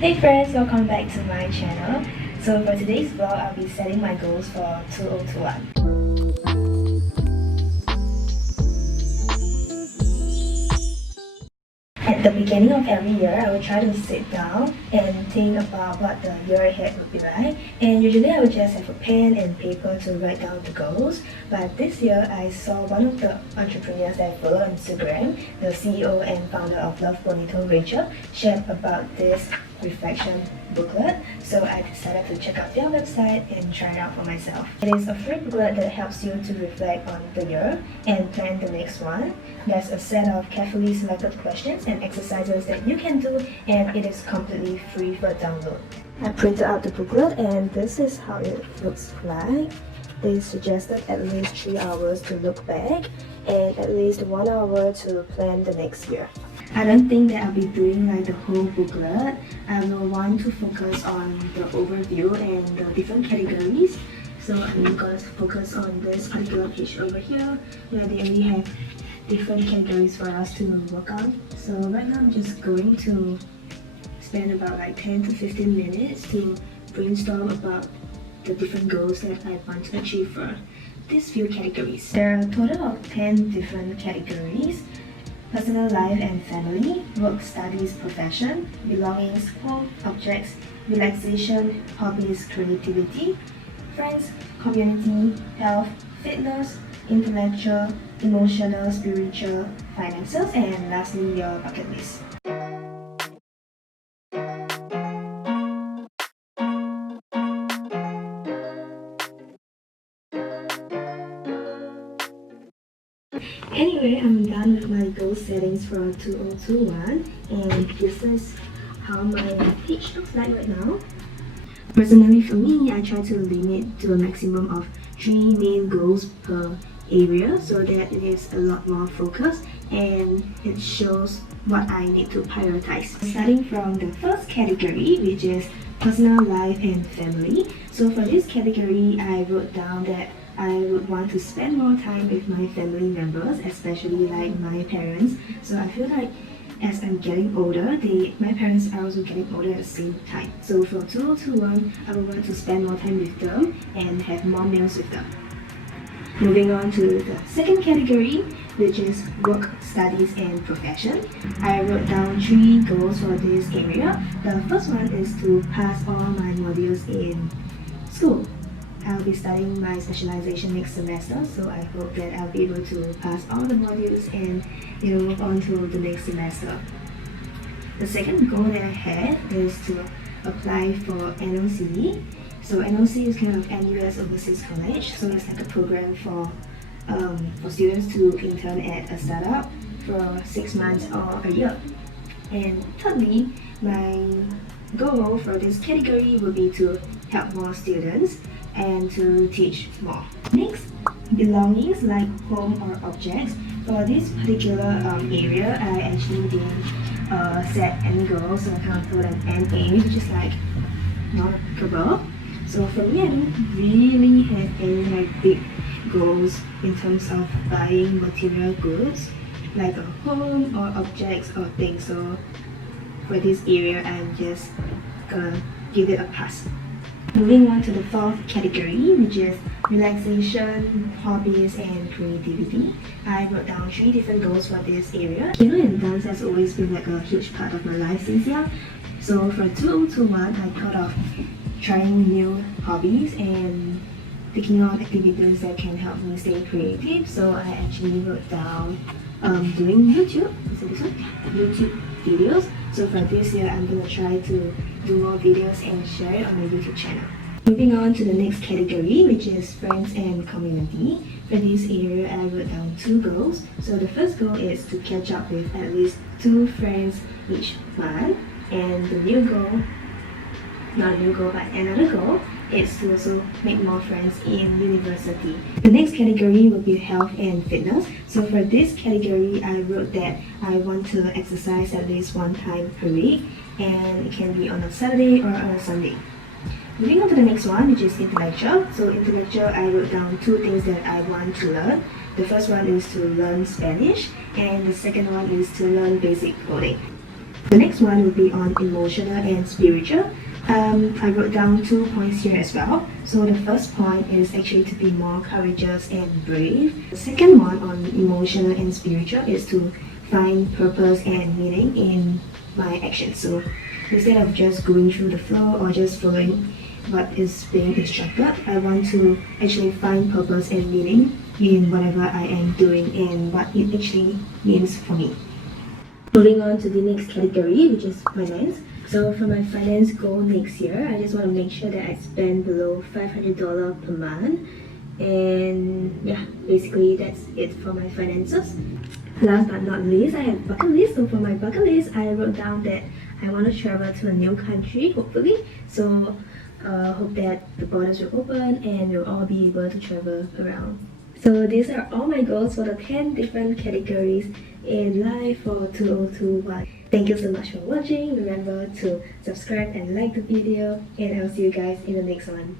Hey friends, welcome back to my channel. So for today's vlog, I'll be setting my goals for 2021. At the beginning of every year, I will try to sit down and think about what the year ahead would be like. And usually I would just have a pen and paper to write down the goals. But this year, I saw one of the entrepreneurs that I follow on Instagram, the CEO and founder of Love Bonito, Rachel, shared about this reflection booklet. So I decided to check out their website and try it out for myself. It is a free booklet that helps you to reflect on the year and plan the next one. There's a set of carefully selected questions and exercises that you can do, and it is completely free for download. I printed out the booklet and this is how it looks like. They suggested at least 3 hours to look back and at least 1 hour to plan the next year. I don't think that I'll be doing like the whole booklet. I will want to focus on the overview and the different categories. So I'm going to focus on this particular page over here where they only have different categories for us to work on. So right now I'm just going to spend about like 10 to 15 minutes to brainstorm about the different goals that I want to achieve for these few categories. There are a total of 10 different categories: personal life and family, work, studies, profession, belongings, home, objects, relaxation, hobbies, creativity, friends, community, health, fitness, intellectual, emotional, spiritual, finances, and lastly your bucket list. Anyway, I'm done with my goal settings for 2021, and this is how my page looks like right now. Personally, for me, I try to limit to a maximum of 3 main goals per area so that it is a lot more focused and it shows what I need to prioritize. Starting from the first category, which is personal life and family. So for this category, I wrote down that I would want to spend more time with my family members, especially like my parents. So I feel like as I'm getting older, my parents are also getting older at the same time. So for 2021, I would want to spend more time with them and have more meals with them. Moving on to the second category, which is work, studies, and profession. I wrote down 3 goals for this area. The first one is to pass all my modules in school. I'll be studying my specialization next semester, so I hope that I'll be able to pass all the modules and move on to the next semester. The second goal that I had is to apply for NOC. So NOC is kind of NUS Overseas College, so it's like a program for students to intern at a startup for 6 months or a year. And thirdly, my goal for this category would be to help more students and to teach more. Next, belongings like home or objects. For this particular area, I actually didn't set any goals, so I kind of put an NA, which is like not applicable. So for me, I don't really have any like big goals in terms of buying material goods like a home or objects or things. So for this area, I'm just gonna give it a pass. Moving on to the fourth category, which is relaxation, hobbies, and creativity. I wrote down 3 different goals for this area. Piano and dance has always been like a huge part of my life since young. So for 2021, I thought of trying new hobbies and picking on activities that can help me stay creative. So I actually wrote down doing YouTube. So this one, YouTube videos. So for this year, I'm gonna try to do more videos and share it on my YouTube channel. Moving on to the next category, which is friends and community. For this area, I wrote down 2 goals. So the first goal is to catch up with at least 2 friends each month, and the new goal, not a new goal, but another goal, is to also make more friends in university. The next category will be health and fitness. So for this category, I wrote that I want to exercise at least 1 time per week, and it can be on a Saturday or on a Sunday. Moving on to the next one, which is intellectual. So intellectual, I wrote down 2 things that I want to learn. The first one is to learn Spanish, and the second one is to learn basic coding. The next one will be on emotional and spiritual. I wrote down 2 points here as well. So the first point is actually to be more courageous and brave. The second one on emotional and spiritual is to find purpose and meaning in my actions. So instead of just going through the flow or just following what is being instructed, I want to actually find purpose and meaning in whatever I am doing and what it actually means for me. Moving on to the next category, which is finance. So for my finance goal next year, I just want to make sure that I spend below $500 per month. And yeah, basically that's it for my finances. Last but not least, I have bucket list. So for my bucket list, I wrote down that I want to travel to a new country, hopefully. So hope that the borders will open and we'll all be able to travel around. So these are all my goals for the 10 different categories in life for 2021. Thank you so much for watching. Remember to subscribe and like the video, and I'll see you guys in the next one.